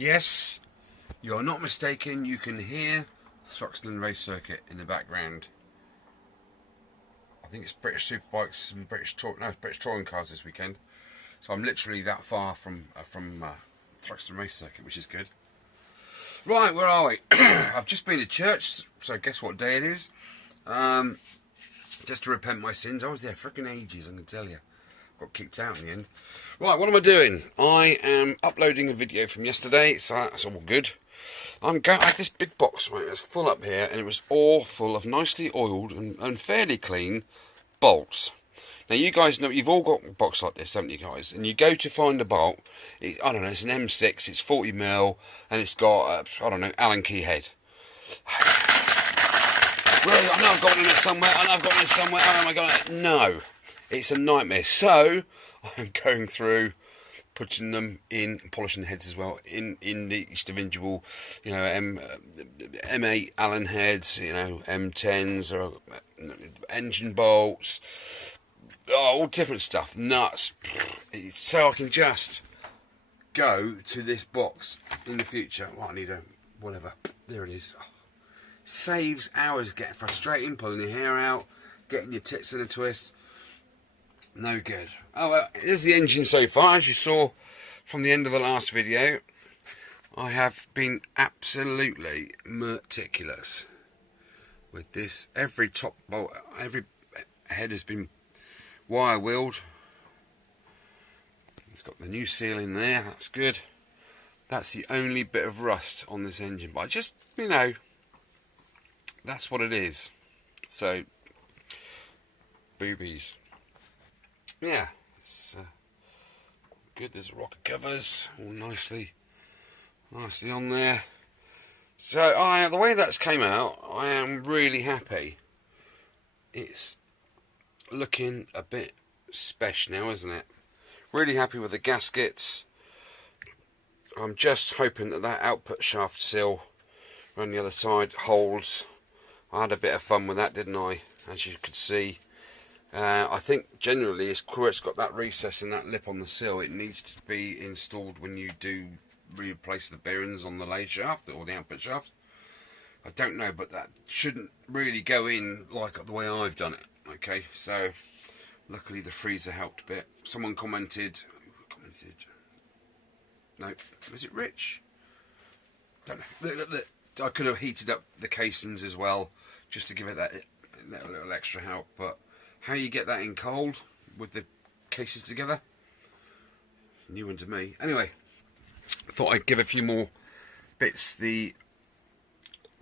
Yes, you're not mistaken. You can hear Thruxton Race Circuit in the background. I think it's British Superbikes and British touring cars this weekend. So I'm literally that far from Thruxton Race Circuit, which is good. Right, where are we? I've just been to church, so guess what day it is? Just to repent my sins. I was there freaking ages, I can tell you. Got kicked out in the end. Right, what am I doing? I am uploading a video from yesterday, so that's all good. I had this big box, right, it was full up here, and it was all full of nicely oiled and fairly clean bolts. Now, you guys know, you've all got a box like this, haven't you guys? And you go to find a bolt, I don't know, it's an M6, it's 40mm, and it's got, I don't know, Allen key head. Well, I know I've got one in there somewhere, I know I've got one in somewhere, oh my god, no. It's a nightmare. So, I'm going through, putting them in, polishing the heads as well, in each individual, you know, M8 Allen heads, you know, M10s, or engine bolts, all different stuff, nuts, so I can just go to this box in the future. Well, I need a, whatever, there it is. Saves hours getting frustrating, pulling your hair out, getting your tits in a twist. No good. Oh well, here's the engine so far. As you saw from the end of the last video, I have been absolutely meticulous with this. Every top bolt, every head has been wire wheeled. It's got the new seal in there, that's good. That's the only bit of rust on this engine, but I just, you know, that's what it is. So, boobies. Yeah, it's good. There's a rocker covers, all nicely on there. So the way that's came out, I am really happy. It's looking a bit special now, isn't it? Really happy with the gaskets. I'm just hoping that that output shaft seal around the other side holds. I had a bit of fun with that, didn't I? As you could see. I think generally it's where it's got that recess in that lip on the seal, it needs to be installed when you do replace the bearings on the lathe shaft or the output shaft. I don't know, but that shouldn't really go in like the way I've done it. Okay, so luckily the freezer helped a bit. Someone commented, no, was it Rich? Don't know. I could have heated up the casings as well, just to give it that little extra help, but how you get that in cold with the cases together, new one to me. Anyway, I thought I'd give a few more bits. The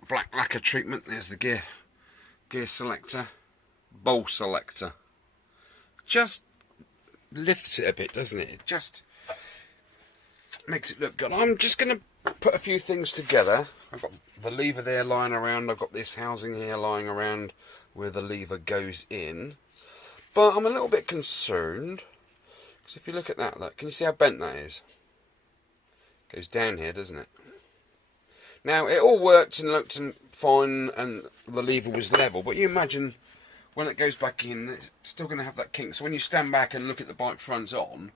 black lacquer treatment, there's the gear selector, bowl selector. Just lifts it a bit, doesn't it? It just makes it look good. I'm just going to put a few things together. I've got the lever there lying around, I've got this housing here lying around where the lever goes in. But I'm a little bit concerned, because if you look at that, look, can you see how bent that is? It goes down here, doesn't it? Now, it all worked and looked fine, and the lever was level, but you imagine when it goes back in, it's still going to have that kink. So when you stand back and look at the bike front on,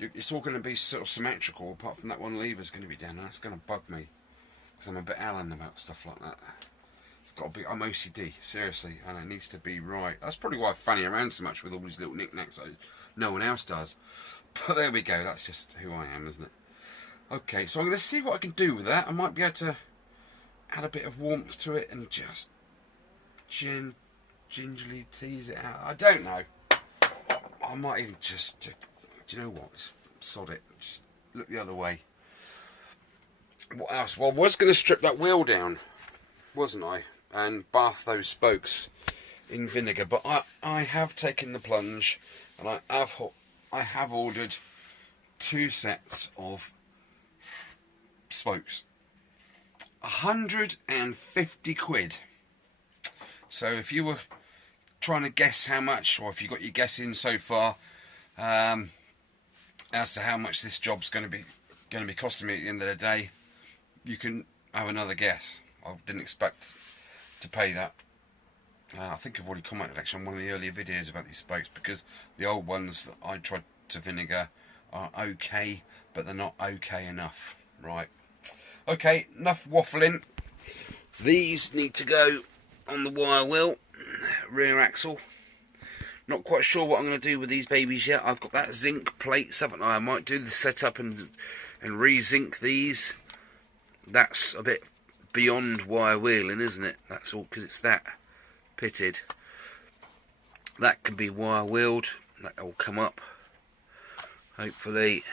it's all going to be sort of symmetrical, apart from that one lever's going to be down, and that's going to bug me, because I'm a bit Allen about stuff like that. It's got to be, I'm OCD, seriously, and it needs to be right. That's probably why I fanny around so much with all these little knickknacks that no one else does. But there we go, that's just who I am, isn't it? Okay, so I'm going to see what I can do with that. I might be able to add a bit of warmth to it and just gingerly tease it out. I don't know. I might even just, do you know what? Just sod it. Just look the other way. What else? Well, I was going to strip that wheel down, wasn't I? And bath those spokes in vinegar, but I have taken the plunge, and I have ordered 2 sets of spokes, 150 quid. So if you were trying to guess how much, or if you got your guess in so far, as to how much this job's going to be costing me at the end of the day, you can have another guess. I didn't expect to pay that. I think I've already commented actually on one of the earlier videos about these spokes, because the old ones that I tried to vinegar are okay, but they're not okay enough, right? Okay, enough waffling. These need to go on the wire wheel, rear axle. Not quite sure what I'm going to do with these babies yet. I've got that zinc plates, haven't I? I might do the setup and re-zinc these. That's a bit beyond wire wheeling, isn't it? That's all because it's that pitted. That can be wire wheeled. That will come up. Hopefully.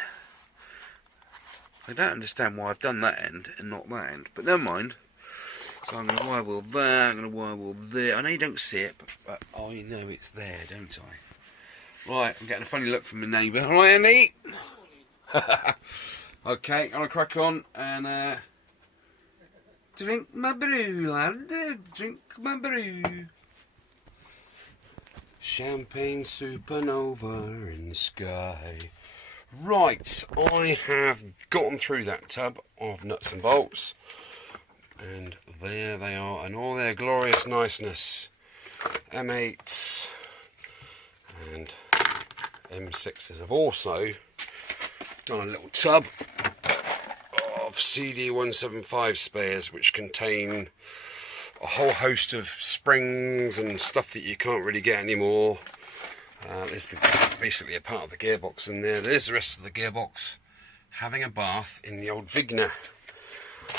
I don't understand why I've done that end and not that end, but never mind. So I'm going to wire wheel there, I'm going to wire wheel there. I know you don't see it, but I know it's there, don't I? Right, I'm getting a funny look from my neighbour. Alright, Andy? Okay, I'm going to crack on and drink my brew, lad. Drink my brew. Champagne supernova in the sky. Right, I have gotten through that tub of nuts and bolts. And there they are, and all their glorious niceness. M8s and M6s. I've also done a little tub of CB250RS spares, which contain a whole host of springs and stuff that you can't really get anymore. There's basically a part of the gearbox in there. There's the rest of the gearbox having a bath in the old Vigna.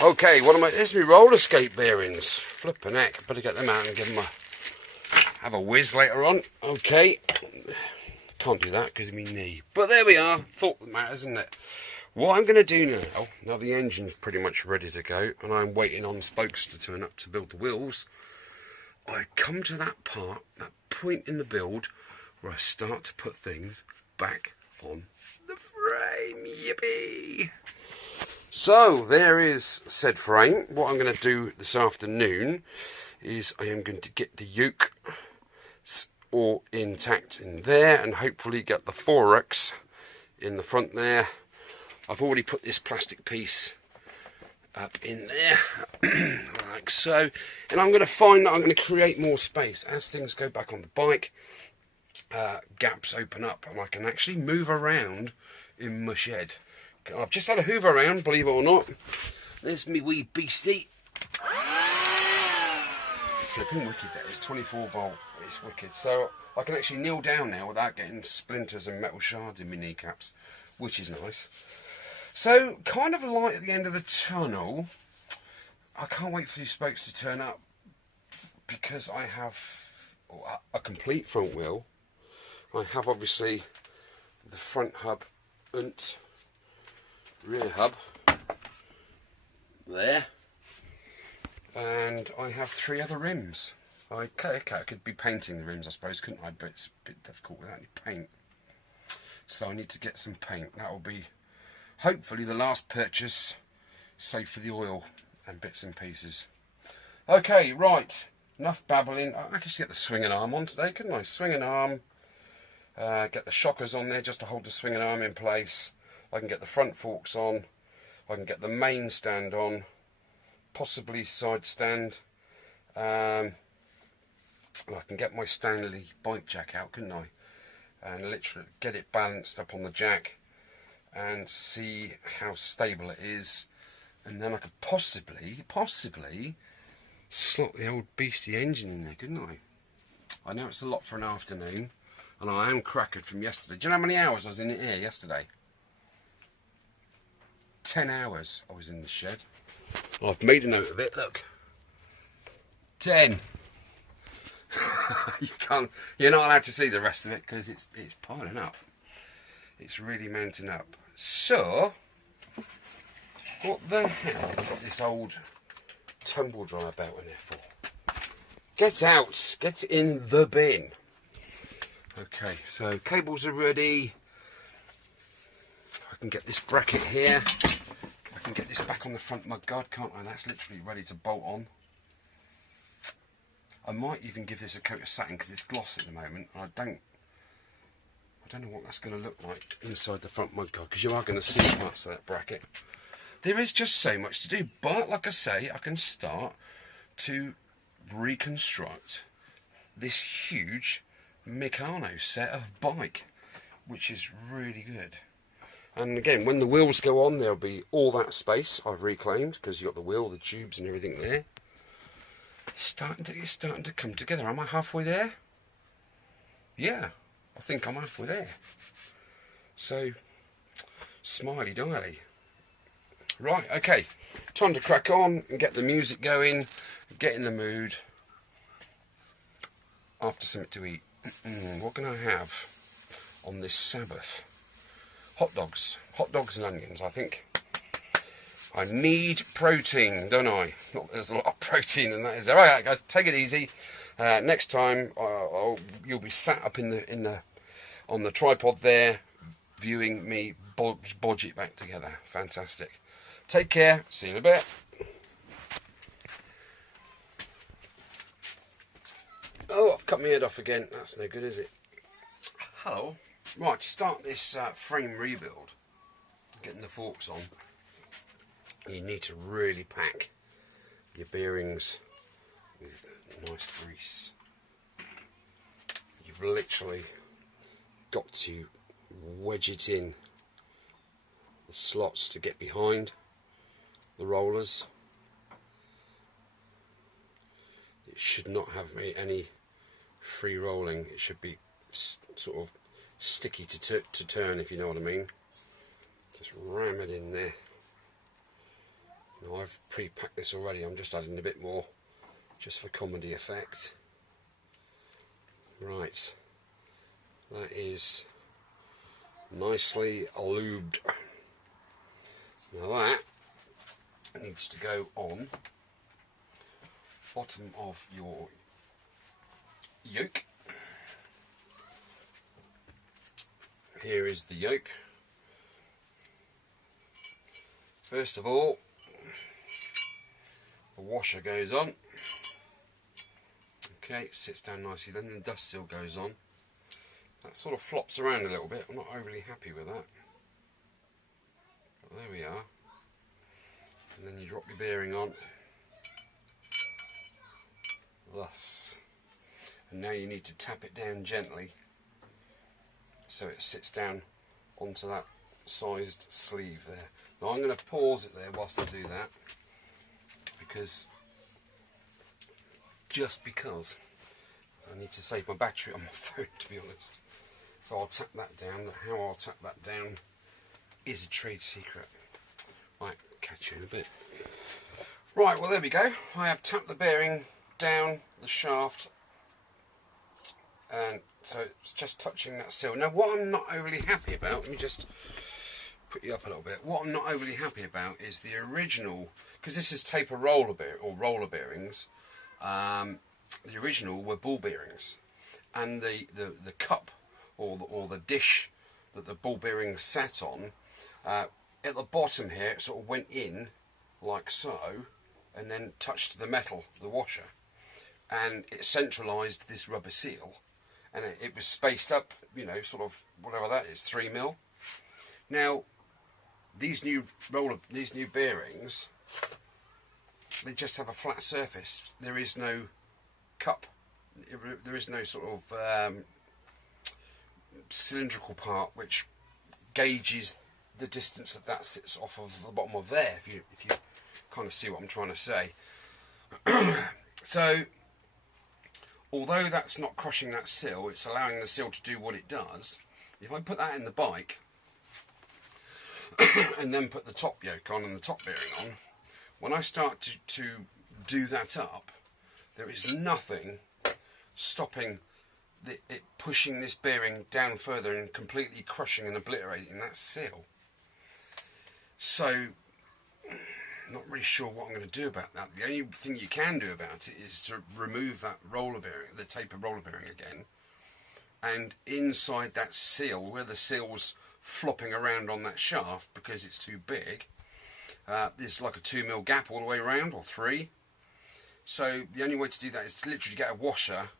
Okay, what am I? There's my roller skate bearings. Flippin' heck, better get them out and give them have a whiz later on. Okay, can't do that because of my knee. But there we are. Thought that matters, isn't it? What I'm going to do now the engine's pretty much ready to go, and I'm waiting on spokes to turn up to build the wheels. I come to that part, that point in the build, where I start to put things back on the frame. Yippee! So there is said frame. What I'm going to do this afternoon is I am going to get the yoke all intact in there, and hopefully get the forex in the front there. I've already put this plastic piece up in there like so, and I'm going to find that I'm going to create more space as things go back on the bike. Gaps open up and I can actually move around in my shed. I've just had a hoover around, believe it or not. There's me wee beastie. Flipping wicked, that is 24 volt. It's wicked. So I can actually kneel down now without getting splinters and metal shards in my kneecaps, which is nice. So kind of a light at the end of the tunnel. I can't wait for these spokes to turn up because I have a complete front wheel. I have obviously the front hub and rear hub there, and I have 3 other rims. I could be painting the rims, I suppose, couldn't I? But it's a bit difficult without any paint, so I need to get some paint. That will be hopefully the last purchase, save for the oil and bits and pieces. Okay, right, enough babbling. I could just get the swinging arm on today, couldn't I? Swinging arm, get the shockers on there just to hold the swinging arm in place. I can get the front forks on, I can get the main stand on, possibly side stand. I can get my Stanley bike jack out, couldn't I? And literally get it balanced up on the jack and see how stable it is. And then I could possibly slot the old beastie engine in there, couldn't I? I know it's a lot for an afternoon, and I am crackered from yesterday. Do you know how many hours I was in here yesterday? 10 hours I was in the shed. I've made a note of it, look. 10. You're not allowed to see the rest of it because it's piling up. It's really mounting up. So, what the hell have I got this old tumble dryer belt in there for? Get out! Get in the bin. Okay, so cables are ready. I can get this bracket here. I can get this back on the front mudguard, can't I? That's literally ready to bolt on. I might even give this a coat of satin because it's gloss at the moment. I don't know what that's going to look like inside the front mudguard, because you are going to see parts of that bracket. There is just so much to do, but like I say, I can start to reconstruct this huge Meccano set of bike, which is really good. And again, when the wheels go on, there'll be all that space I've reclaimed, because you've got the wheel, the tubes and everything there. It's starting to come together. Am I halfway there? Yeah, I think I'm halfway there. So, smiley diley. Right, okay, time to crack on and get the music going, get in the mood. After something to eat. What can I have on this Sabbath? Hot dogs and onions. I think I need protein, don't I? Not there's a lot of protein in that, is there? All right, guys, take it easy. Next time, you'll be sat up on the tripod there, viewing me bodge it back together. Fantastic. Take care. See you in a bit. Oh, I've cut my head off again. That's no good, is it? Hello. Right, to start this frame rebuild, getting the forks on, you need to really pack your bearings with nice grease. You've literally got to wedge it in the slots to get behind the rollers. It should not have any free rolling. It should be sort of sticky to turn, if you know what I mean. Just ram it in there. Now I've pre-packed this already. I'm just adding a bit more just for comedy effect. Right, that is nicely lubed. Now that needs to go on bottom of your yoke. Here is the yoke. First of all, the washer goes on. Okay, it sits down nicely. Then the dust seal goes on. That sort of flops around a little bit. I'm not overly happy with that. But there we are. And then you drop your bearing on. Thus. And now you need to tap it down gently so it sits down onto that sized sleeve there. Now I'm going to pause it there whilst I do that, because I need to save my battery on my phone, to be honest. So I'll tap that down. How I'll tap that down is a trade secret. Right, catch you in a bit. Right, well there we go. I have tapped the bearing down the shaft, and so it's just touching that seal. Now what I'm not overly happy about, let me just put you up a little bit. What I'm not overly happy about is the original, because this is taper roller bearings. The original were ball bearings, and the cup or the dish that the ball bearing sat on, at the bottom here, it sort of went in like so, and then touched the metal, the washer, and it centralised this rubber seal, and it was spaced up, you know, sort of whatever that is, 3mm. Now these new bearings, they just have a flat surface. There is no cup. There is no sort of cylindrical part which gauges the distance that sits off of the bottom of there. If you kind of see what I'm trying to say. So, although that's not crushing that seal, it's allowing the seal to do what it does. If I put that in the bike and then put the top yoke on and the top bearing on, when I start to do that up, there is nothing stopping it pushing this bearing down further and completely crushing and obliterating that seal. So, not really sure what I'm going to do about that. The only thing you can do about it is to remove that roller bearing, the taper roller bearing again, and inside that seal, where the seal's flopping around on that shaft because it's too big, there's like a 2mm gap all the way around, or 3. So the only way to do that is to literally get a washer,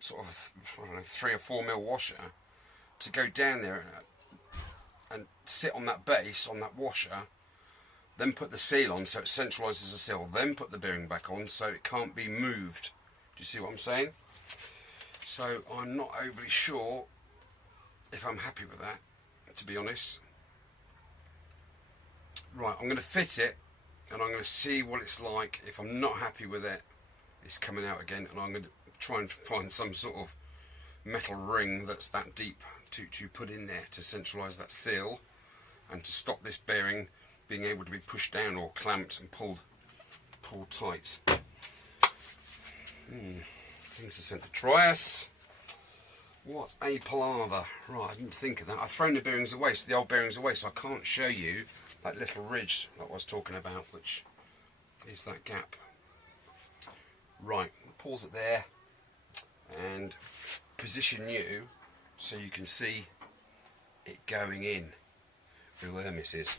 sort of, I don't know, 3 or 4mm washer, to go down there and sit on that base, on that washer, then put the seal on so it centralises the seal, then put the bearing back on so it can't be moved. Do you see what I'm saying? So I'm not overly sure if I'm happy with that, to be honest. Right, I'm going to fit it and I'm going to see what it's like. If I'm not happy with it, it's coming out again, and I'm going to try and find some sort of metal ring that's that deep to put in there to centralise that seal and to stop this bearing being able to be pushed down or clamped and pulled tight. Things are sent to try us. What a palaver. Right, I didn't think of that. I've thrown the bearings away, so the old bearings away, so I can't show you that little ridge that I was talking about, which is that gap. Right, pause it there and position you so you can see it going in. Ooh, there, missus.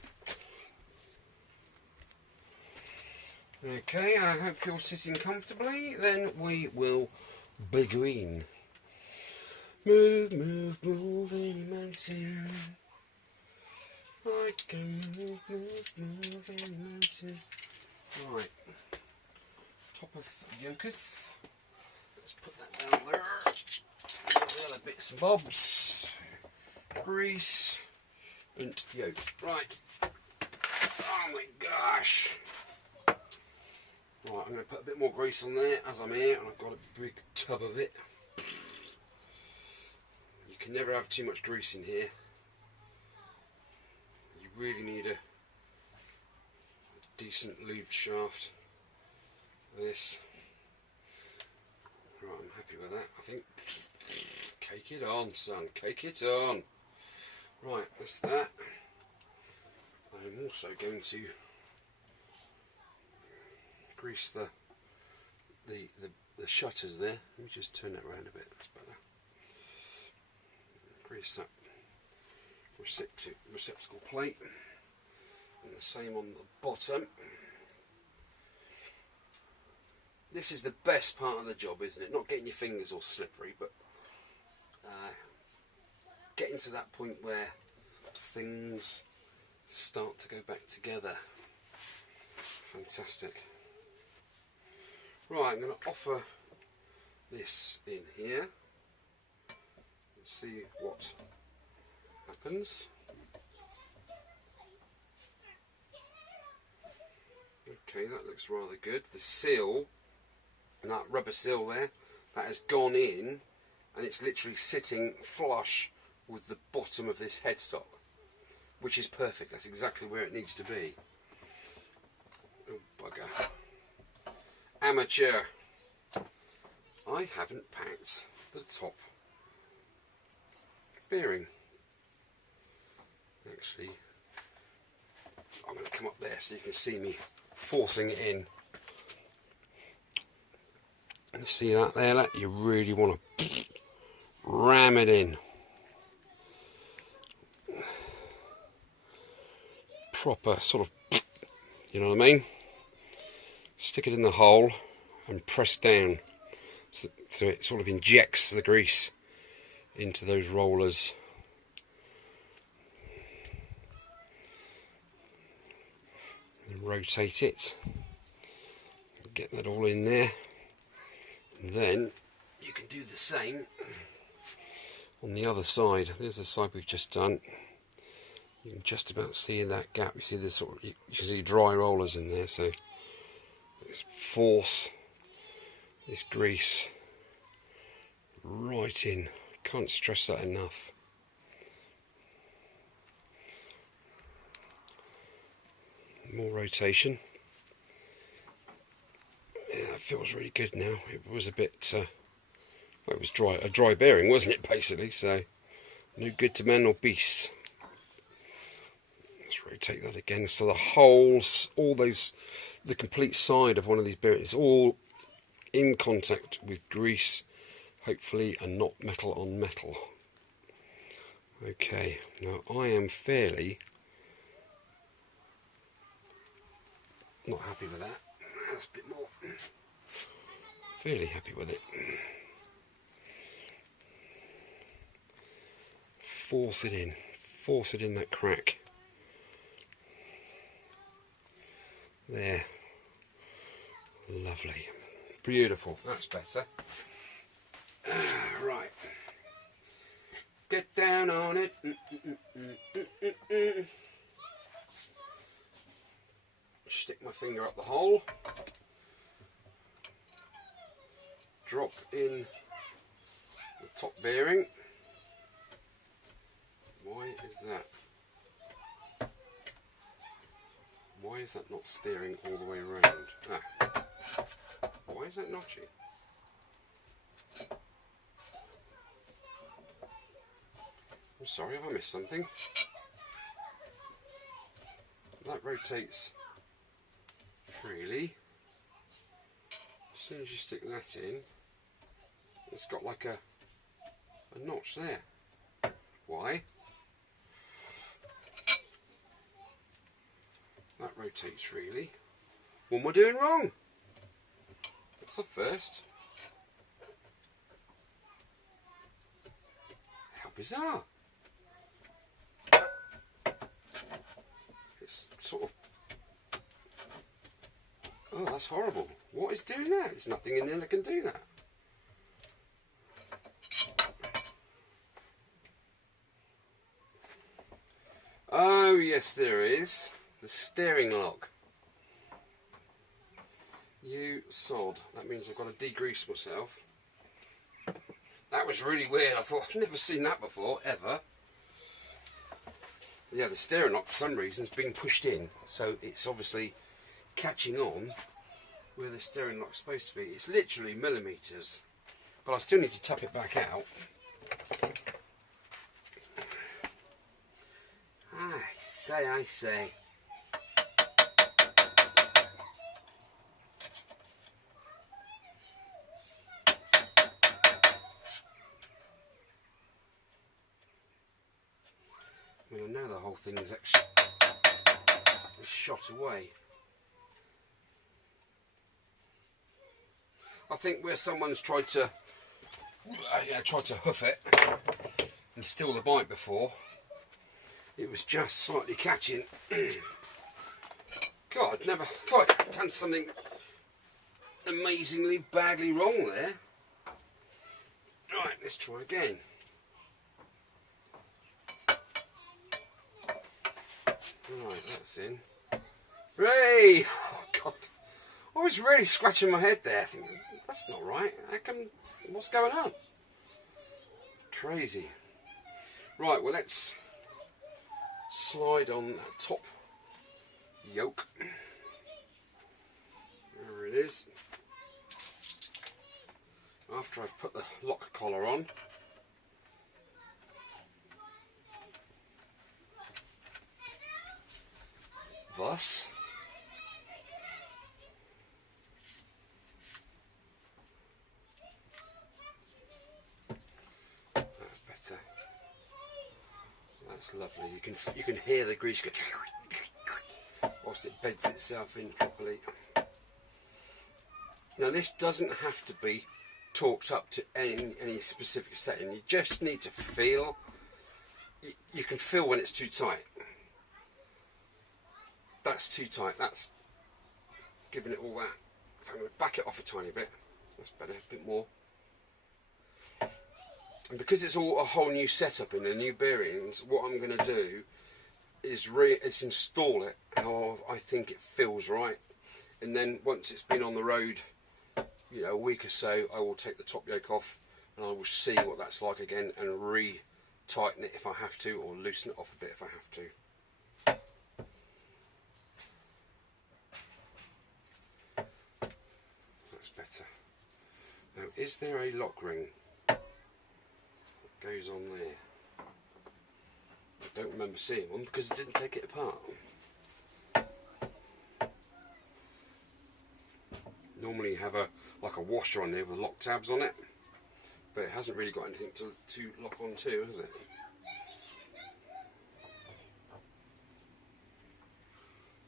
Okay, I hope you're sitting comfortably. Then we will begin. Move, move, move, any mountain. I can move, move, move, any mountain. Right, top of Yoketh. Let's put that down there. The other bits and bobs. Grease. And yoke. Right. Oh my gosh. Right, I'm going to put a bit more grease on there as I'm here, and I've got a big tub of it. You can never have too much grease in here. You really need a decent lube shaft for this. Right, I'm happy with that, I think. Cake it on, son, cake it on. Right, that's that. I'm also going to grease the shutters there. Let me just turn that around a bit, that's better. Grease that receptacle plate, and the same on the bottom. This is the best part of the job, isn't it? Not getting your fingers all slippery, but getting to that point where things start to go back together. Fantastic. Right, I'm going to offer this in here. Let's see what happens. Okay, that looks rather good. The seal, and that rubber seal there, that has gone in, and it's literally sitting flush with the bottom of this headstock, which is perfect. That's exactly where it needs to be. Oh bugger. Amateur. I haven't packed the top bearing. Actually, I'm going to come up there so you can see me forcing it in. And see that there? That you really want to ram it in. Proper sort of, you know what I mean? Stick it in the hole and press down so it sort of injects the grease into those rollers. And rotate it, get that all in there, and then you can do the same on the other side. There's the side we've just done. You can just about see that gap. You see this sort of, you can see dry rollers in there, so let's force this grease right in. Can't stress that enough. More rotation. Yeah, that feels really good now. It was a bit, well, it was a dry bearing, wasn't it, basically? So no good to man or beast. Let's rotate that again. So the holes, all those, the complete side of one of these bearings is all in contact with grease, hopefully, and not metal on metal. Okay, now I am fairly not happy with that. That's a bit more. Fairly happy with it. Force it in that crack. There. Lovely. Beautiful. That's better. Right. Get down on it. finger up the hole, drop in the top bearing. Why is that? Why is that not steering all the way around? Ah. Why is that notchy? I'm sorry, have I missed something? That rotates freely. As soon as you stick that in, it's got like a notch there. Why? That rotates freely. What am I doing wrong? That's the first. How bizarre. It's sort of... Oh, that's horrible. What is doing that? There's nothing in there that can do that. Oh, yes, there is. The steering lock. You sod. That means I've got to degrease myself. That was really weird. I thought, I've never seen that before, ever. Yeah, the steering lock for some reason has been pushed in, so it's obviously catching on where the steering lock's supposed to be. It's literally millimetres, but I still need to tap it back out. I say. I mean, I know the whole thing is actually shot away. I think where someone's tried to hoof it and steal the bike before, it was just slightly catching. God, I'd never thought I'd done something amazingly badly wrong there. Right, let's try again. Right, that's in. Hooray! Oh God, I was really scratching my head there, thinking that's not right. How come? What's going on? Crazy. Right, well let's slide on that top yoke. There it is. After I've put the lock collar on. Thus. That's better. That's lovely. You can hear the grease go whilst it beds itself in properly. Now this doesn't have to be torqued up to any specific setting. You just need to feel. You can feel when it's too tight. That's too tight. That's giving it all that. So I'm going to back it off a tiny bit. That's better. A bit more. And because it's all a whole new setup in the new bearings, what I'm going to do is install it how I think it feels right. And then once it's been on the road, you know, a week or so, I will take the top yoke off and I will see what that's like again and re-tighten it if I have to, or loosen it off a bit if I have to. That's better. Now, is there a lock ring that goes on there? I don't remember seeing one because I didn't take it apart. Normally you have like a washer on there with lock tabs on it, but it hasn't really got anything to lock onto, has it?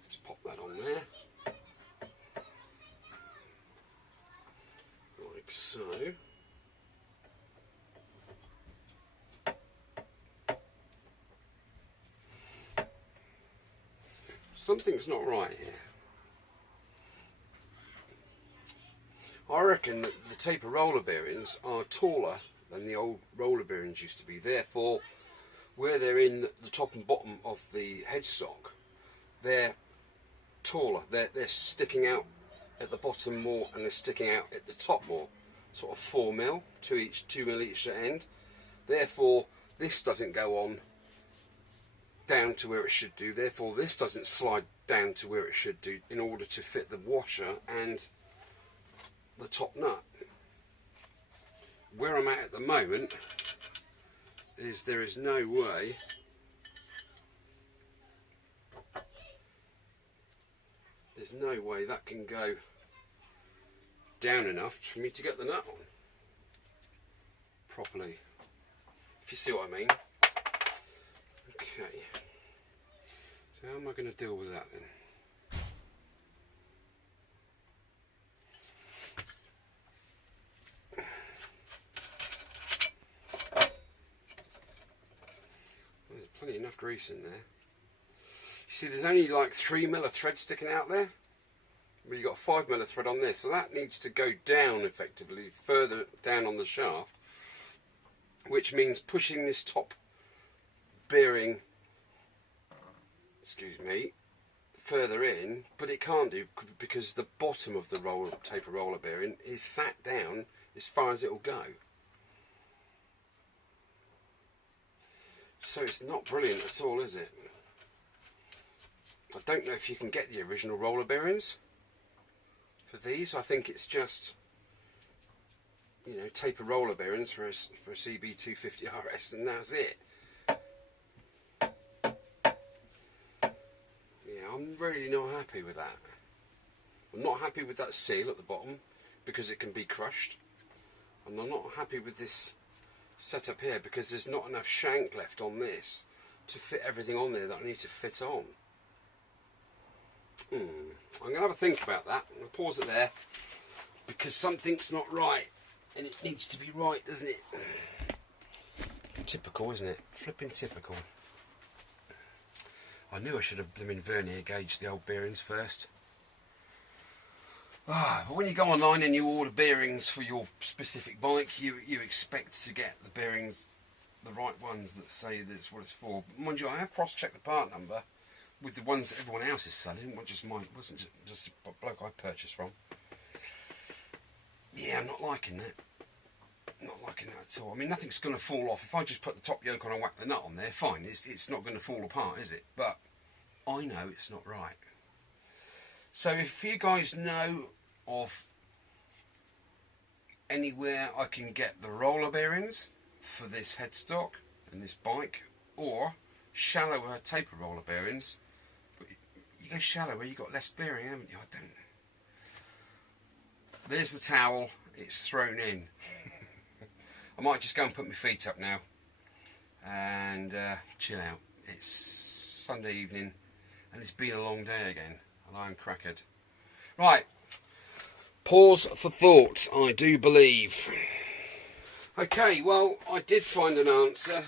Just pop that on there, like so. Something's not right here. I reckon that the taper roller bearings are taller than the old roller bearings used to be. Therefore, where they're in the top and bottom of the headstock, they're taller. They're sticking out at the bottom more, and they're sticking out at the top more. Sort of 4 mil, 2 mil each end. Therefore, this doesn't go on down to where it should do. Therefore, this doesn't slide down to where it should do in order to fit the washer and the top nut. Where I'm at the moment is there is no way that can go down enough for me to get the nut on properly, if you see what I mean. Okay, so how am I going to deal with that then? Well, there's plenty enough grease in there. You see, there's only like 3 mil of thread sticking out there. Well, you've got 5 mil of thread on there, so that needs to go down effectively, further down on the shaft, which means pushing this top bearing, excuse me, further in, but it can't do because the bottom of the taper roller bearing is sat down as far as it will go. So it's not brilliant at all, is it? I don't know if you can get the original roller bearings for these. I think it's just, you know, taper roller bearings for a CB250RS, and that's it. Yeah, I'm really not happy with that. I'm not happy with that seal at the bottom because it can be crushed, and I'm not happy with this setup here because there's not enough shank left on this to fit everything on there that I need to fit on. I'm going to have a think about that. I'm going to pause it there because something's not right, and it needs to be right, doesn't it? Typical, isn't it? Flipping typical. I knew I should have vernier gauged the old bearings first. But when you go online and you order bearings for your specific bike, you expect to get the bearings, the right ones that say that's what it's for. But mind you, I have cross-checked the part number with the ones that everyone else is selling, not just mine. It wasn't just a bloke I purchased from. Yeah, I'm not liking that. Not liking that at all. I mean, nothing's going to fall off. If I just put the top yoke on and whack the nut on there, fine. It's not going to fall apart, is it? But I know it's not right. So if you guys know of anywhere I can get the roller bearings for this headstock and this bike, or shallower taper roller bearings, but you go shallower, you've got less bearing, haven't you? I don't. There's the towel, it's thrown in. I might just go and put my feet up now and chill out. It's Sunday evening and it's been a long day again, and I'm crackered. Right, pause for thought, I do believe. Okay, well, I did find an answer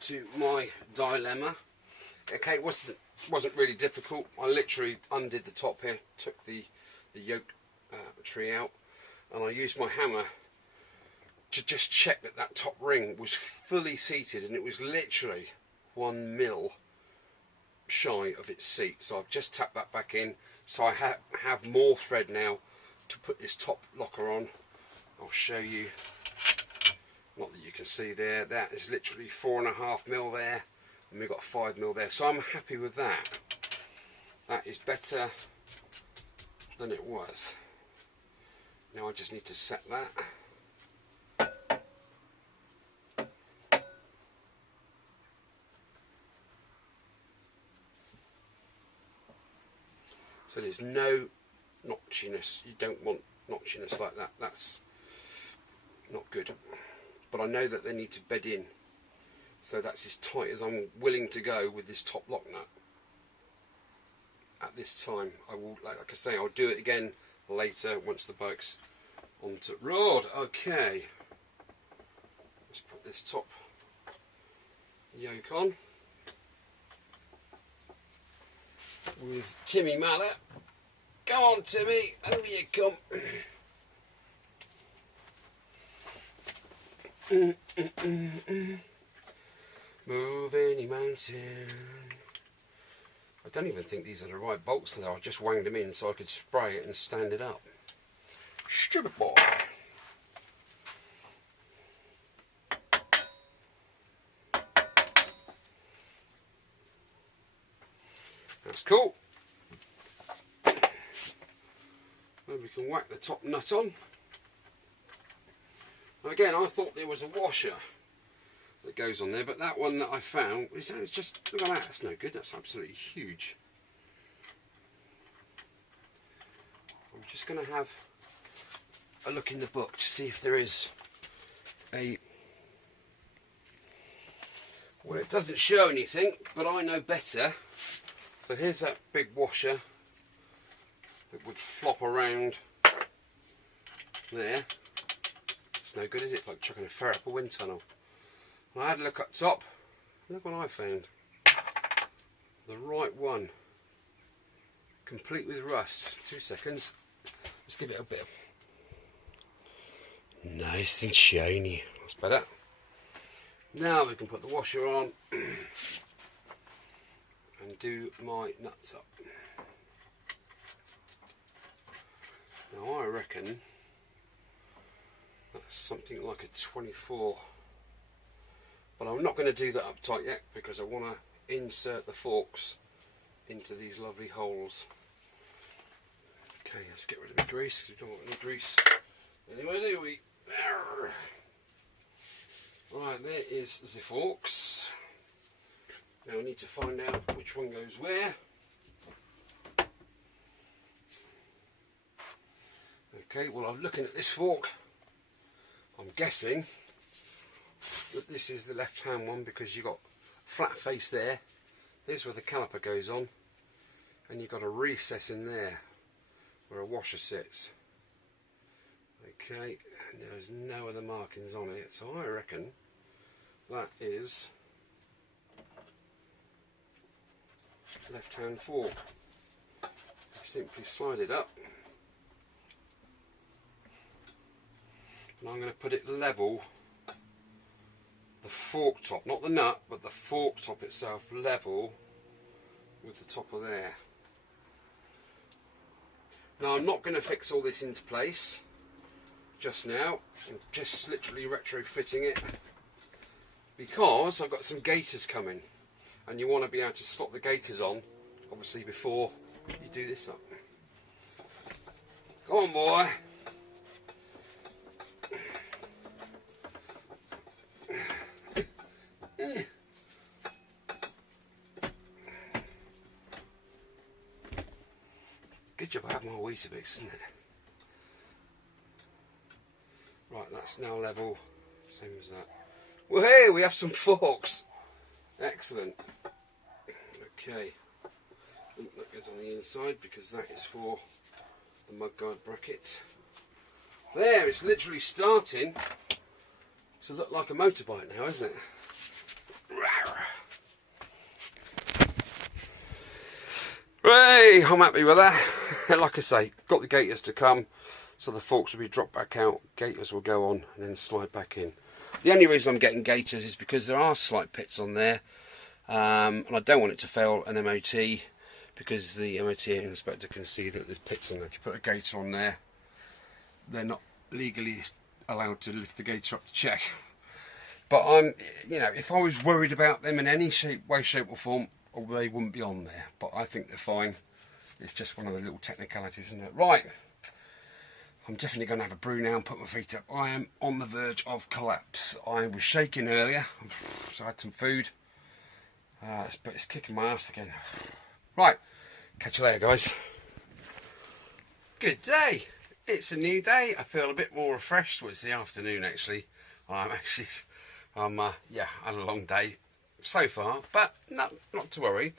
to my dilemma. Okay, it wasn't really difficult. I literally undid the top here, took the yoke tree out, and I used my hammer to just check that that top ring was fully seated, and it was literally 1 mil shy of its seat. So I've just tapped that back in, so I have more thread now to put this top locker on. I'll show you. Not that you can see there, that is literally 4.5 mil there, and we've got 5 mil there, so I'm happy with that. That is better than it was. Now I just need to set that. So there's no notchiness. You don't want notchiness like that. That's not good. But I know that they need to bed in. So that's as tight as I'm willing to go with this top lock nut. At this time, I will, like I say, I'll do it again later once the bike's onto road. Okay. Let's put this top yoke on. With Timmy Mallet. Go on, Timmy, over you come. Move any mountain. I don't even think these are the right bolts for that. I just wanged them in so I could spray it and stand it up. Stupid boy. That's cool. Then we can whack the top nut on. Again, I thought there was a washer that goes on there, but that one that I found is just, look at that, that's no good, that's absolutely huge. I'm just going to have a look in the book to see if there is a, well, it doesn't show anything, but I know better. So here's that big washer that would flop around there. It's no good, is it? Like chucking a ferret up a wind tunnel. And I had a look up top. Look what I found. The right one. Complete with rust. 2 seconds. Let's give it a bit. Nice and shiny. That's better. Now we can put the washer on and do my nuts up. Now I reckon that's something like a 24, but I'm not going to do that up tight yet because I want to insert the forks into these lovely holes. Okay, let's get rid of the grease because we don't want any grease anyway, do we? There. Right, there is the forks. Now I need to find out which one goes where. Okay, well, I'm looking at this fork. I'm guessing that this is the left hand one because you've got flat face there. Here's where the caliper goes on, and you've got a recess in there where a washer sits. Okay, and there's no other markings on it, so I reckon that is left hand fork. Simply slide it up. And I'm going to put it level, the fork top, not the nut, but the fork top itself level with the top of there. Now I'm not going to fix all this into place just now. I'm just literally retrofitting it because I've got some gaiters coming and you want to be able to slot the gaiters on obviously before you do this up. Go on, boy. Good job I had my Weetabix, isn't it? Right, that's now level, same as that. Well, hey, we have some forks. Excellent. Okay, that goes on the inside because that is for the mudguard bracket. There, it's literally starting to look like a motorbike now, isn't it? Hey, I'm happy with that. Like I say, got the gaiters to come, so the forks will be dropped back out, gaiters will go on and then slide back in. The only reason I'm getting gaiters is because there are slight pits on there, and I don't want it to fail an MOT because the MOT inspector can see that there's pits on there. If you put a gaiter on there, they're not legally allowed to lift the gaiter up to check. But I'm, you know, if I was worried about them in any way, shape or form, they wouldn't be on there. But I think they're fine. It's just one of the little technicalities, isn't it? Right. I'm definitely going to have a brew now and put my feet up. I am on the verge of collapse. I was shaking earlier, so I had some food. But it's kicking my ass again. Right. Catch you later, guys. Good day. It's a new day. I feel a bit more refreshed. Well, it's the afternoon, actually. Yeah, had a long day so far, but not to worry.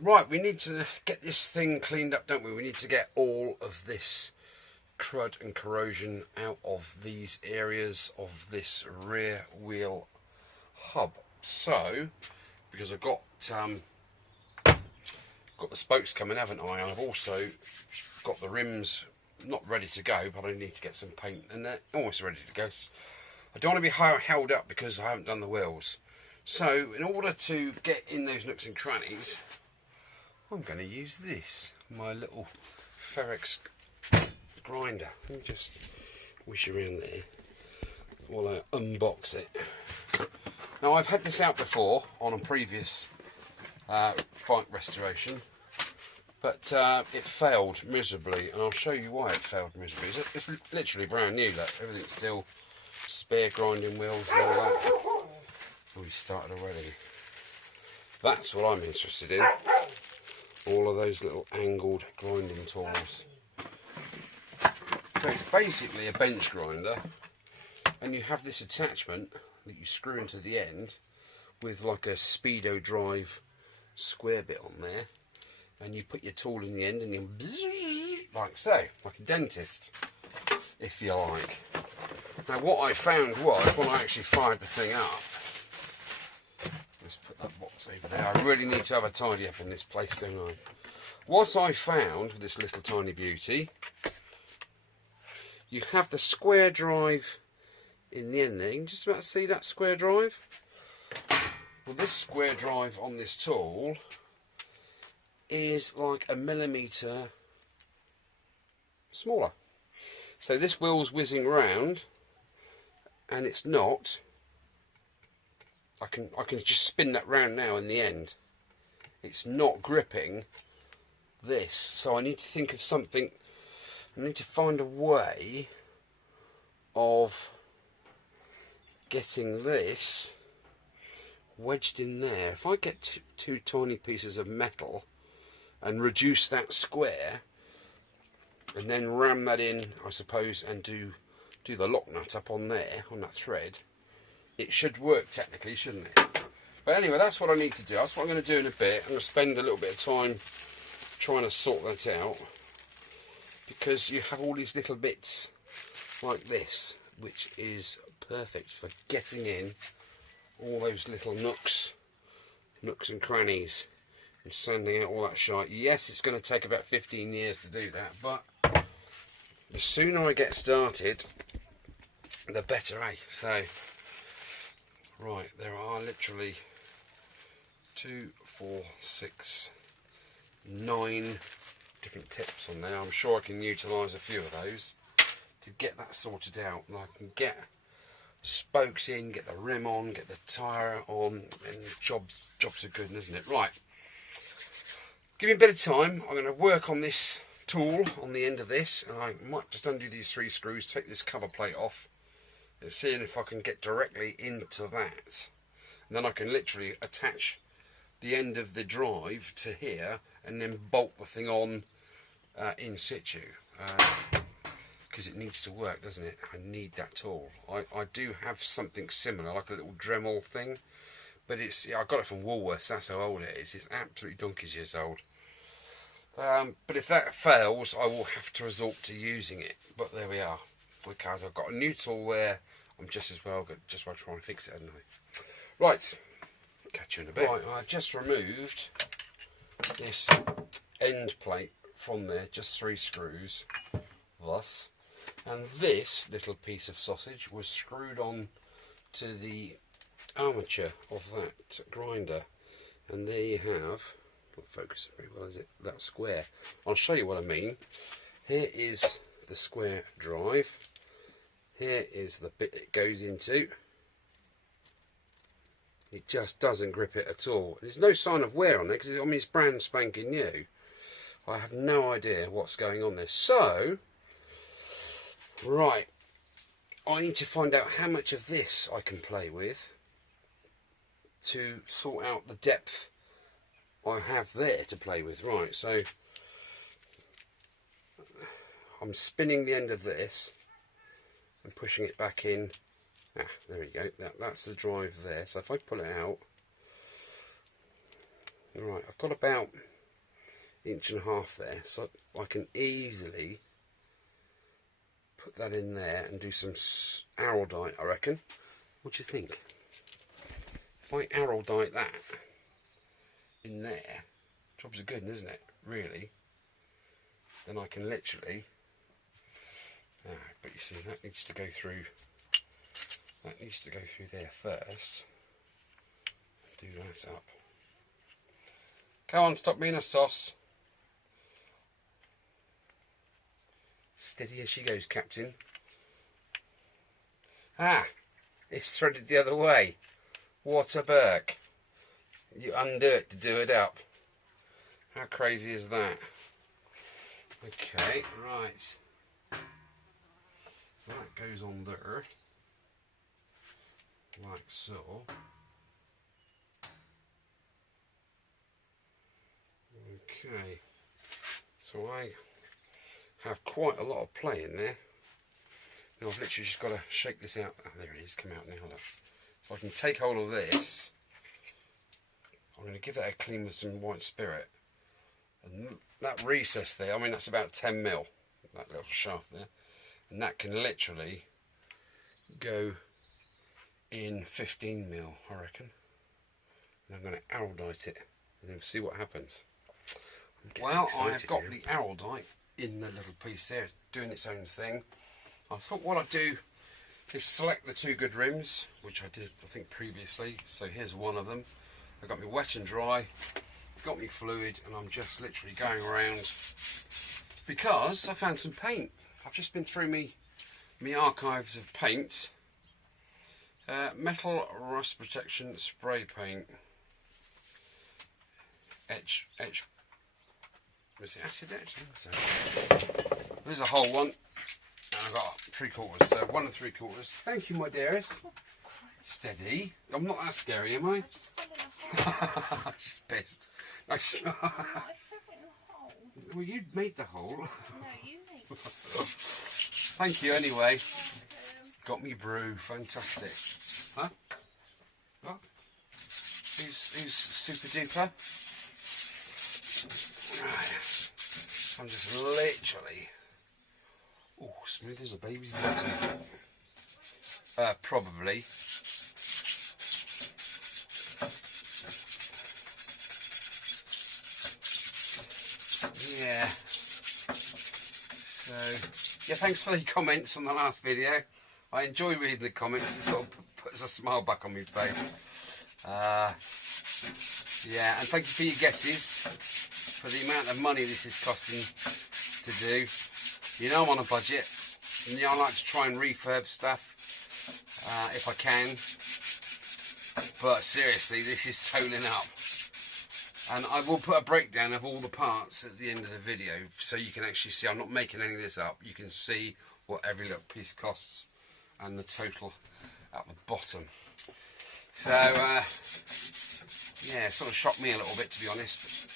Right, we need to get this thing cleaned up, don't we? We need to get all of this crud and corrosion out of these areas of this rear wheel hub. So, because I've got the spokes coming, haven't I? And I've also got the rims not ready to go, but I need to get some paint, and they're almost ready to go. I don't want to be held up because I haven't done the wheels. So in order to get in those nooks and crannies, I'm going to use this, my little Ferrex grinder. Let me just wish around there while I unbox it. Now, I've had this out before on a previous bike restoration, but it failed miserably, and I'll show you why it failed miserably. It's literally brand new, look. Everything's still spare grinding wheels and all that. Oh, we started already. That's what I'm interested in. All of those little angled grinding tools. So it's basically a bench grinder, and you have this attachment that you screw into the end with like a speedo drive square bit on there, and you put your tool in the end and you like so, like a dentist, if you like. Now what I found was, when I actually fired the thing up, let's put that box over there, I really need to have a tidy up in this place, don't I? What I found with this little tiny beauty, you have the square drive in the end there. You can just about see that square drive. Well, this square drive on this tool is like a millimetre smaller. So this wheel's whizzing round, and it's not. I can just spin that round now in the end. It's not gripping this, so I need to think of something. I need to find a way of getting this wedged in there. If I get two tiny pieces of metal and reduce that square, and then ram that in, I suppose, and do the lock nut up on there, on that thread, it should work technically, shouldn't it? But anyway, that's what I need to do. That's what I'm going to do in a bit. I'm going to spend a little bit of time trying to sort that out, because you have all these little bits like this, which is perfect for getting in all those little nooks and crannies and sanding out all that shite. Yes, it's going to take about 15 years to do that, but the sooner I get started, the better, eh? So, right, there are literally 2, 4, 6, 9 different tips on there. I'm sure I can utilise a few of those to get that sorted out, and I can get spokes in, get the rim on, get the tyre on, and the jobs are good, isn't it? Right, give me a bit of time. I'm going to work on this tool on the end of this, and I might just undo these 3 screws, take this cover plate off, and see if I can get directly into that, and then I can literally attach the end of the drive to here and then bolt the thing on in situ, because it needs to work, doesn't it? I need that tool. I do have something similar, like a little Dremel thing, but it's, I got it from Woolworths. That's how old it is. It's absolutely donkey's years old. But if that fails, I will have to resort to using it. But there we are, because I've got a new tool there. I'm just as well try and fix it, haven't I? Right, catch you in a bit. Right, I've just removed this end plate from there, just 3 screws, thus, and this little piece of sausage was screwed on to the armature of that grinder, and there you have, not focus very well, is it, that square. I'll show you what I mean. Here is the square drive, here is the bit it goes into. It just doesn't grip it at all. There's no sign of wear on it, because I mean, it's brand spanking new. I have no idea what's going on there. So, right, I need to find out how much of this I can play with to sort out the depth I have there to play with. Right, so I'm spinning the end of this and pushing it back in. Ah, there we go. That's the drive there. So if I pull it out, right, I've got about 1.5 inches there, so I can easily put that in there and do some araldite, I reckon. What do you think? If I araldite that in there, jobs are good, isn't it? Really. Then I can literally. But you see, that needs to go through. That needs to go through there first. Do that up. Come on, stop being a sauce. Steady as she goes, Captain. Ah, it's threaded the other way. What a Burke. You undo it to do it up. How crazy is that? Okay, right. That goes on there. Like so. Okay. So I have quite a lot of play in there. Now I've literally just got to shake this out. Oh, there it is, come out now, look. If I can take hold of this, I'm going to give that a clean with some white spirit. And that recess there, I mean that's about 10 mil, that little shaft there. And that can literally go in 15 mil, I reckon. And I'm going to araldite it and then see what happens. Well, I've got the araldite in the little piece there, doing its own thing. I thought what I'd do is select the two good rims, which I did I think previously. So here's one of them. I've got me wet and dry, got me fluid, and I'm just literally going around because I found some paint. I've just been through me archives of paint. Metal rust protection spray paint. Etch. Was it acid etch? So, there's a whole one. And I've got 3/4, so 1 3/4. Thank you, my dearest. Steady. I'm not that scary, am I? I just fell in a hole. She's pissed. No, I fell in a hole. well, you made the hole. No, you made it. Thank you, anyway. Got me brew. Fantastic. Huh? What? Who's super duper? Right. I'm just literally... Oh, smooth as a baby's bottom. Probably. Yeah. So, yeah, thanks for the comments on the last video. I enjoy reading the comments. It sort of puts a smile back on my face. Yeah, and thank you for your guesses for the amount of money this is costing to do. You know I'm on a budget, and you know I like to try and refurb stuff if I can. But seriously, this is totaling up. And I will put a breakdown of all the parts at the end of the video, so you can actually see I'm not making any of this up. You can see what every little piece costs and the total at the bottom. So yeah, it sort of shocked me a little bit, to be honest.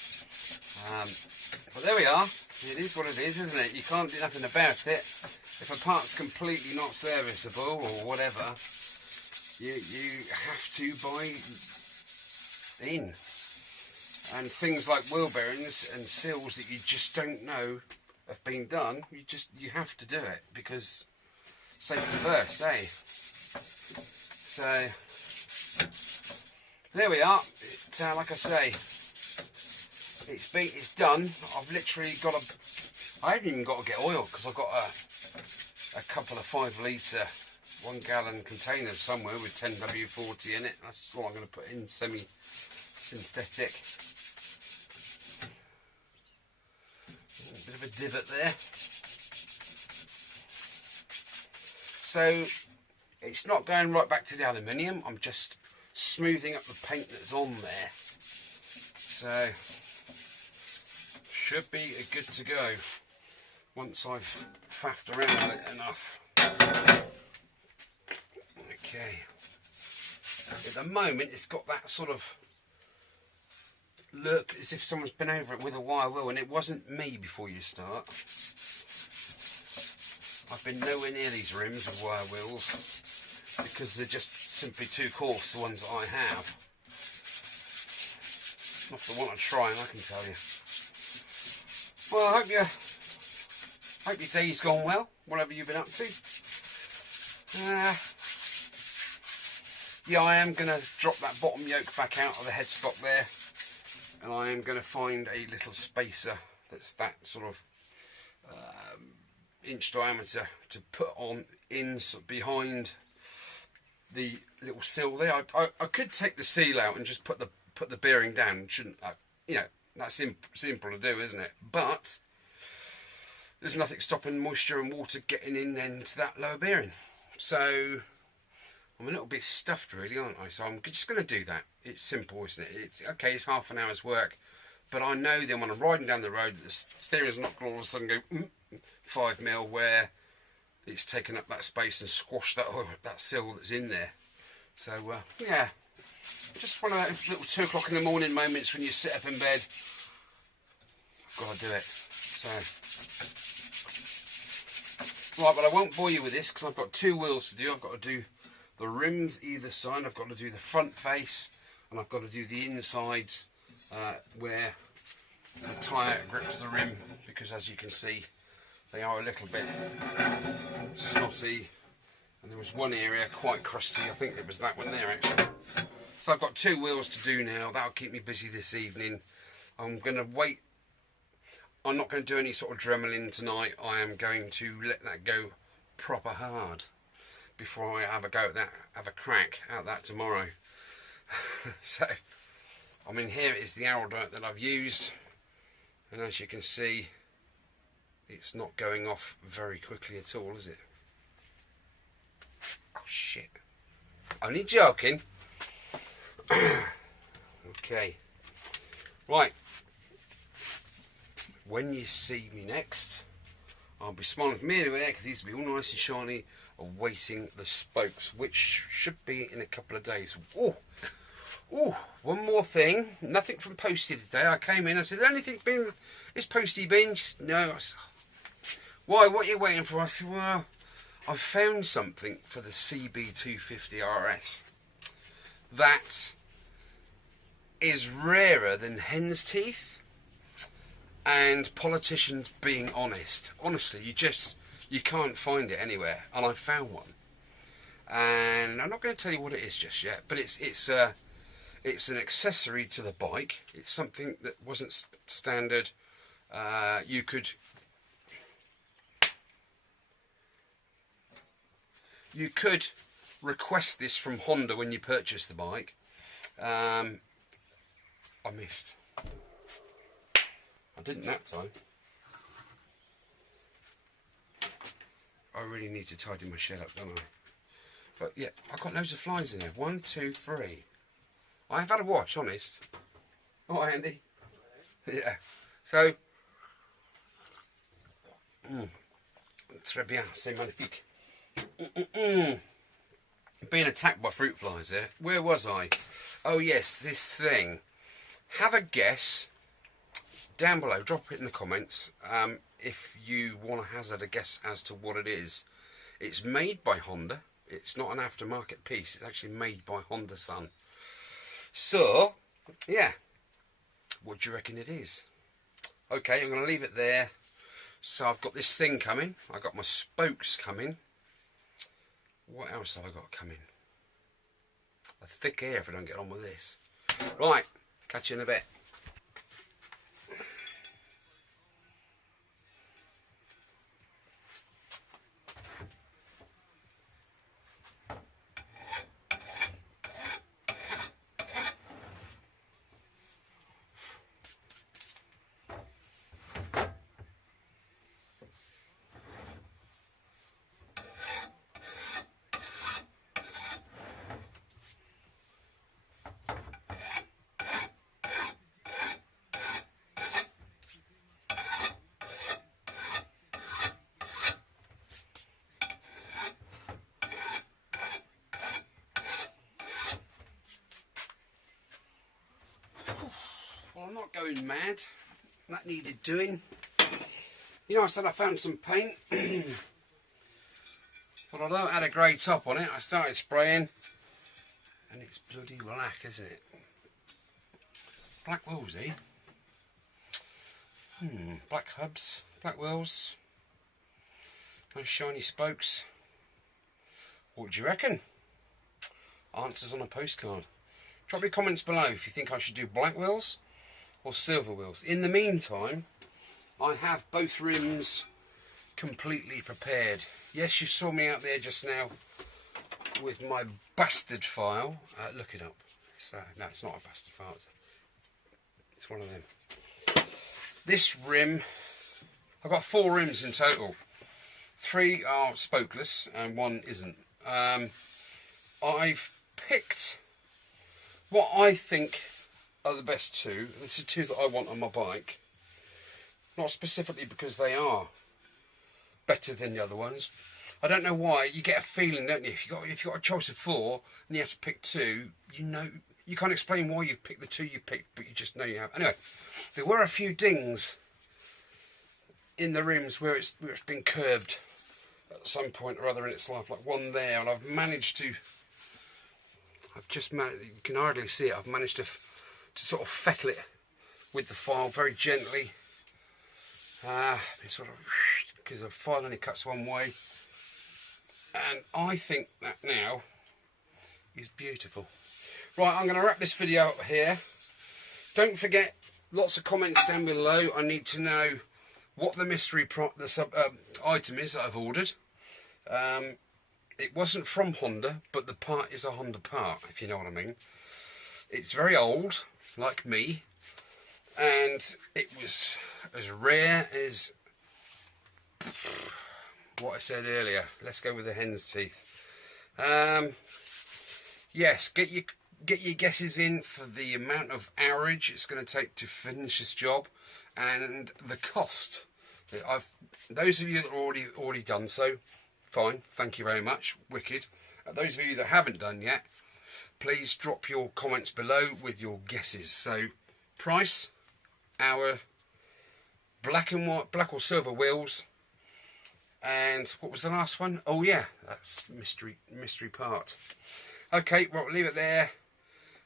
But there we are. It is what it is, isn't it? You can't do nothing about it. If a part's completely not serviceable or whatever, you have to buy in. And things like wheel bearings and seals that you just don't know have been done, you have to do it, because safety first, eh? So there we are. Like I say, it's done. I've literally got I haven't even got to get oil, because I've got a couple of 5 litre 1 gallon containers somewhere with 10W40 in it. That's what I'm going to put in, semi-synthetic. A bit of a divot there. So it's not going right back to the aluminium. I'm just smoothing up the paint that's on there. So should be good to go once I've faffed around with it enough. Okay. At the moment it's got that sort of look as if someone's been over it with a wire wheel, and it wasn't me before you start. I've been nowhere near these rims with wire wheels because they're just simply too coarse, the ones that I have. Not the one I'm trying, I can tell you. Well, I hope your day's gone well, whatever you've been up to. Yeah, I am going to drop that bottom yoke back out of the headstock there, and I am going to find a little spacer that's that sort of inch diameter to put on behind the little sill there. I could take the seal out and just put the bearing down, shouldn't I? You know, That's simple to do, isn't it? But there's nothing stopping moisture and water getting in then to that lower bearing. So I'm a little bit stuffed really, aren't I? So I'm just going to do that. It's simple, isn't it? It's okay, it's half an hour's work, but I know then when I'm riding down the road, the steering's not going to all of a sudden go 5 mil where it's taken up that space and squashed that sill that's in there. So yeah, just one of those little 2 o'clock in the morning moments when you sit up in bed. I've got to do it. So right, but I won't bore you with this because I've got 2 wheels to do. I've got to do the rims either side, I've got to do the front face, and I've got to do the insides where the tyre grips the rim, because as you can see they are a little bit snotty, and there was one area quite crusty. I think it was that one there actually. So I've got 2 wheels to do now. That'll keep me busy this evening. I'm going to wait. I'm not going to do any sort of dremeling tonight. I am going to let that go proper hard before I have a go at that, have a crack at that tomorrow. So, I mean, here is the arrow dirt that I've used, and as you can see, it's not going off very quickly at all, is it? Oh shit! Only joking. Okay, right. When you see me next, I'll be smiling from ear to ear because these will be all nice and shiny, awaiting the spokes, which should be in a couple of days. Oh, one more thing. Nothing from Posty today. I came in, I said, anything been, is Posty been? No. I said, why, what are you waiting for? I said, well, I found something for the CB250RS that is rarer than hen's teeth and politicians being honest. Honestly, you can't find it anywhere, and I found one. And I'm not going to tell you what it is just yet, but it's an accessory to the bike. It's something that wasn't standard. You could request this from Honda when you purchase the bike. I missed. I didn't that time. I really need to tidy my shed up, don't I? But yeah, I've got loads of flies in there. 1, 2, 3. I have had a wash, honest. Oh, Andy. Yeah. So, très bien, c'est magnifique. Being attacked by fruit flies there. Where was I? Oh yes, this thing. Have a guess. Down below, drop it in the comments if you want to hazard a guess as to what it is. It's made by Honda. It's not an aftermarket piece. It's actually made by Honda Sun. So, yeah. What do you reckon it is? Okay, I'm going to leave it there. So I've got this thing coming. I've got my spokes coming. What else have I got coming? A thick air if I don't get on with this. Right, catch you in a bit. Well, I'm not going mad. That needed doing. You know, I said I found some paint. But although it had a grey top on it, I started spraying. And it's bloody black, isn't it? Black wheels, eh? Black hubs, black wheels. Nice shiny spokes. What do you reckon? Answers on a postcard. Drop your comments below if you think I should do black wheels or silver wheels. In the meantime, I have both rims completely prepared. Yes, you saw me out there just now with my bastard file. Look it up. No, it's not a bastard file. It's one of them. This rim, I've got 4 rims in total. 3 are spokeless and 1 isn't. I've picked what I think are the best 2. This is 2 that I want on my bike. Not specifically because they are better than the other ones. I don't know why. You get a feeling, don't you? If you've got a choice of 4 and you have to pick 2, you know, you can't explain why you've picked the 2 you picked, but you just know you have. Anyway, there were a few dings in the rims where it's been curved at some point or other in its life, like one there, and I've just managed, you can hardly see it, I've managed to sort of fettle it with the file very gently. Sort of, because the file only cuts one way, and I think that now is beautiful. Right, I'm going to wrap this video up here. Don't forget, lots of comments down below. I need to know what the mystery item is that I've ordered. It wasn't from Honda, but the part is a Honda part, if you know what I mean. It's very old, like me, and it was as rare as what I said earlier. Let's go with the hen's teeth. Yes, get your guesses in for the amount of hourage it's going to take to finish this job and the cost. Those of you that are already done so, fine, thank you very much, wicked. Those of you that haven't done yet, please drop your comments below with your guesses. So, price, hour, black or silver wheels, and what was the last one? Oh yeah, that's mystery part. Okay, well, leave it there.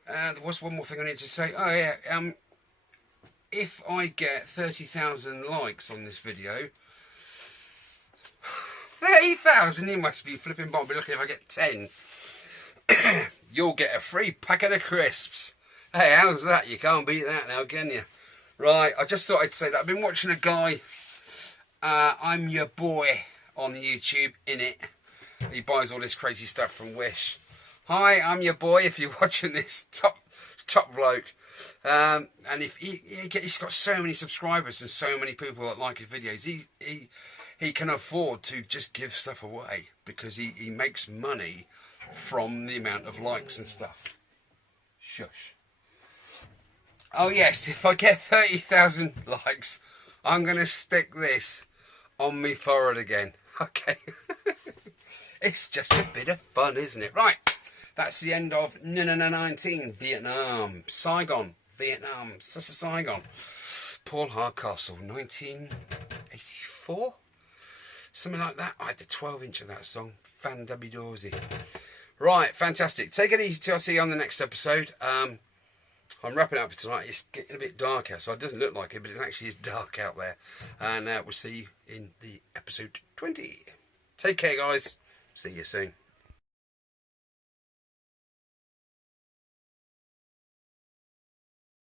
There was one more thing I need to say. Oh yeah, if I get 30,000 likes on this video, 30,000, you must be flipping bomb. Be lucky if I get 10. You'll get a free packet of crisps. Hey, how's that? You can't beat that now, can you? Right, I just thought I'd say that. I've been watching a guy, I'm Your Boy, on YouTube, innit. He buys all this crazy stuff from Wish. Hi, I'm your boy, if you're watching this, top bloke. And if he's got so many subscribers and so many people that like his videos, he can afford to just give stuff away because he makes money from the amount of likes and stuff. Shush. Oh yes, if I get 30,000 likes, I'm going to stick this on me forehead again. Okay. It's just a bit of fun, isn't it? Right, that's the end of 19 Vietnam. Saigon, Vietnam, Saigon. Paul Hardcastle, 1984? Something like that. I had the 12-inch of that song. Fan Dubby Dawsy. Right, fantastic. Take it easy till I see you on the next episode. I'm wrapping up for tonight. It's getting a bit dark outside. It doesn't look like it, but it actually is dark out there. And we'll see you in the episode 20. Take care, guys. See you soon.